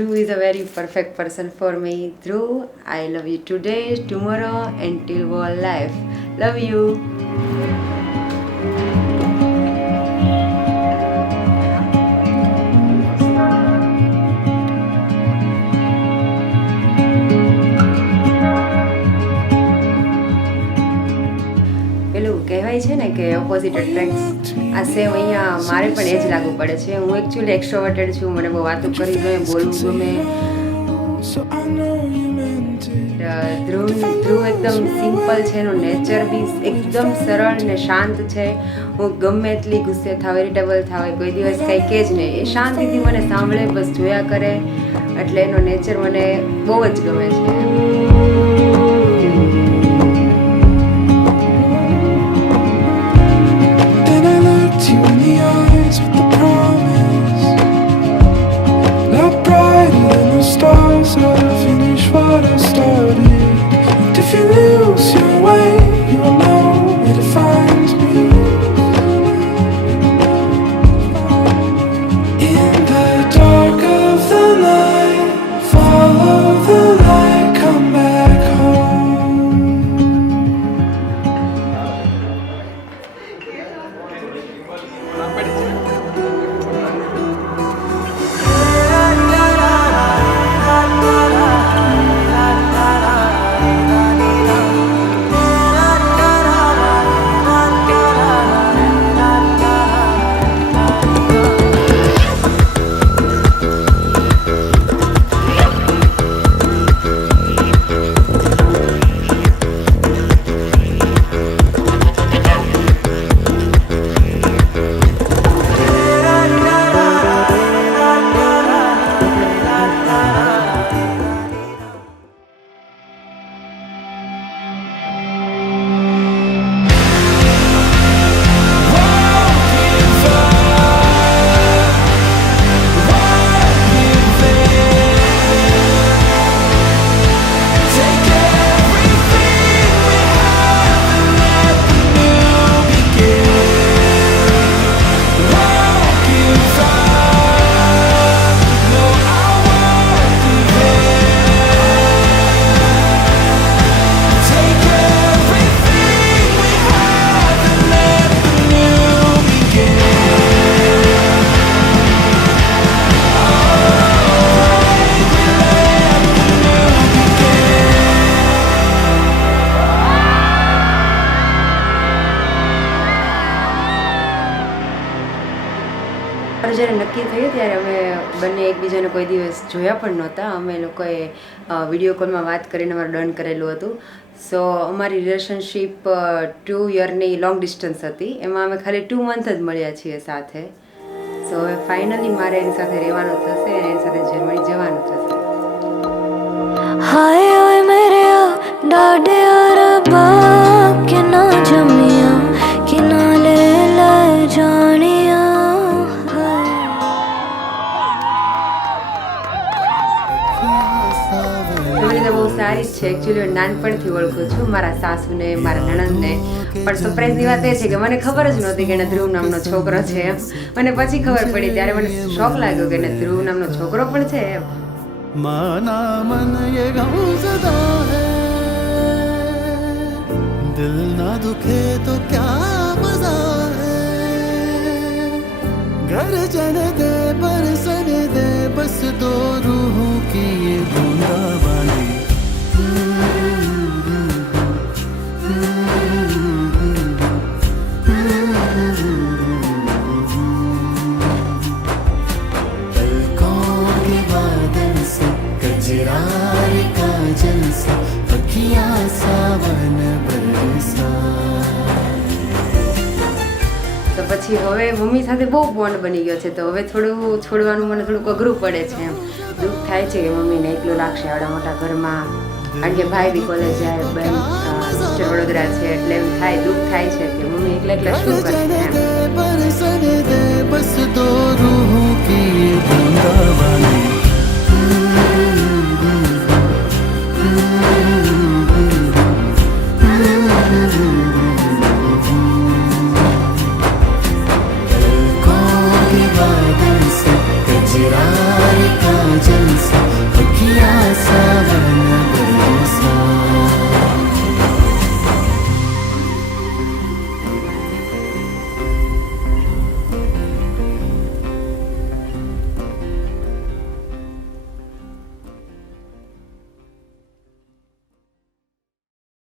Dhruv is a very perfect person for me. Dhruv, I love you today, tomorrow, and till whole life. Love you. પેલું કહેવાય છે ને કે opposite એટ્રેક્ટ્સ. આ same અહીંયા મારે પણ એ જ લાગુ પડે છે. હું એકચ્યુઅલી એક્સ્ટ્રોવર્ટેડ છું, મને બહુ વાતો કરી ગમે, બોલવું ગમે. ધ્રુવ એકદમ સિમ્પલ છે, એનું નેચર બી એકદમ સરળ ને શાંત છે. હું ગમે એટલી ગુસ્સે થાવ, ઇરિટેબલ થાવ, કોઈ દિવસ કંઈ કે જ નહીં, એ શાંતિથી મને સાંભળે, બસ જોયા કરે. એટલે એનો નેચર મને બહુ જ ગમે છે. Stars, I'll finish what I started. And if you lose your way, you'll know it defines me. In the dark of the night, follow the light, come back home. જ્યારે નક્કી થયું ત્યારે અમે બંને એકબીજાને કોઈ દિવસ જોયા પણ નહોતા. અમે લોકોએ વિડીયો કોલમાં વાત કરીને અમારું ડન કરેલું હતું. સો અમારી રિલેશનશીપ 2 યરની લોંગ ડિસ્ટન્સ હતી. એમાં અમે ખાલી 2 મંથ જ મળ્યા છીએ સાથે. સો હવે ફાઇનલી મારે એની સાથે રહેવાનું થશે અને એની સાથે જર્મની જવાનું થશે. हाय ओए मेरे डाडे और बाप के ना जमिया कि ना ले ले जानिया. બહુ સારી જ છે. એકચ્યુઅલી હું નાનપણથી ઓળખું છું મારા સાસુને, મારા નણંદને. પણ સરપ્રાઈઝની વાત એ છે કે મને ખબર જ નહોતી કે એને ધ્રુવ નામનો છોકરો છે એમ. મને પછી ખબર પડી ત્યારે મને શોખ લાગ્યો કે એને ધ્રુવ નામનો છોકરો પણ છે એમ. माना मन ये गमज़दा है, दिल ना दुखे तो क्या मज़ा है, घर जन दे बरसन दे बस दो रूहों की ये बूंदाबांदी. તો પછી હવે મમ્મી સાથે બહુ બોન્ડ બની ગયો છે. તો હવે થોડું છોડવાનું મને થોડુંક અઘરું પડે છે એમ. દુઃખ થાય છે કે મમ્મીને એકલું લાગશે આવડા મોટા ઘરમાં. કારણ કે ભાઈ બી કોલેજ જાય, બેન સિસ્ટર વડોદરા છે, એટલે એમ થાય, દુઃખ થાય છે કે મમ્મી એકલા એકલા શું કરશે એમ. बस दो रूहों की बूंदाबांदी.